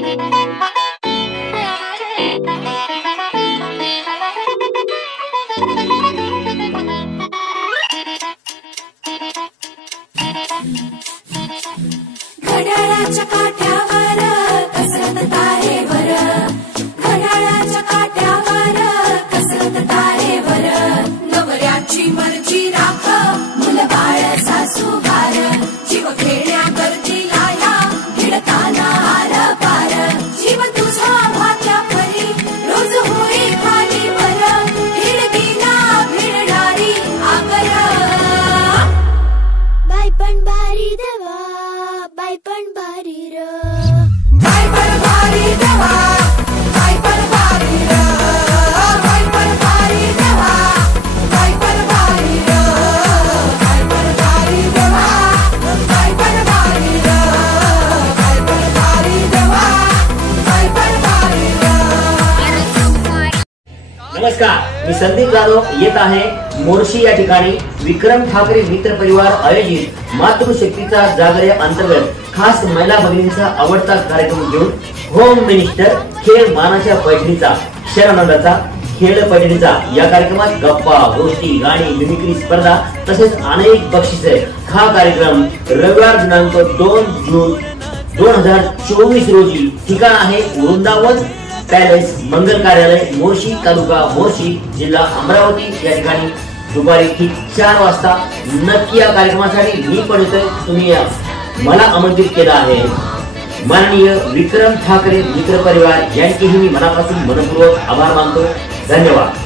घड्याळाच्या काट्यावर कसरत तारेवर, घड्याळाच्या काट्यावर कसरत तारेवर, नवऱ्याची मर्जी राख मुलबाळ सासू घार, जीव खेळण्या करती लाया भिडताना आर पार, जीव तुझा भात्या परी रोज होई खाली वर, भिडकीला भिडणारी आकर. बाई पण भारी देवा, बाई पण भारी र, बाई पण भारी देवा, बाई पण भारी र, बाई पण भारी देवा, बाई पण भारी र, बाई पण भारी देवा, बाई पण भारी र, बाई पण भारी देवा, बाई पण भारी र. नमस्कार, मी संदीप जाधव येत आहे मोर्शी या ठिकाणी विक्रम ठाकरे मित्र परिवार आयोजित मातृशक्तीचा जागरे अंतर्गत खास महिला भगिनींचा आवडता कार्यक्रम घेऊन होम मिनिस्टर खेळ मानाच्या पैठणीचा क्षणानंदाचा खेळ पैठणीचा या कार्यक्रमात गप्पा गोष्टी गाणी मिमिक्री स्पर्धा तसेच अनेक बक्षिसे हा कार्यक्रम रविवार दिनांक 2 जून 2024 रोजी ठिकाण आहे वृंदावन पॅलेस मंगल कार्यालय मोर्शी तालुका मोर्शी जिल्हा अमरावती या ठिकाणी दुपारी ठीक 4 वाजता. नक्की या कार्यक्रमासाठी मी पण येतोय, तुम्ही या. मला आमंत्रित केलं आहे माननीय विक्रम ठाकरे मित्र परिवार यांचेही मी मनापासून मनपूर्वक आभार मानतो. धन्यवाद.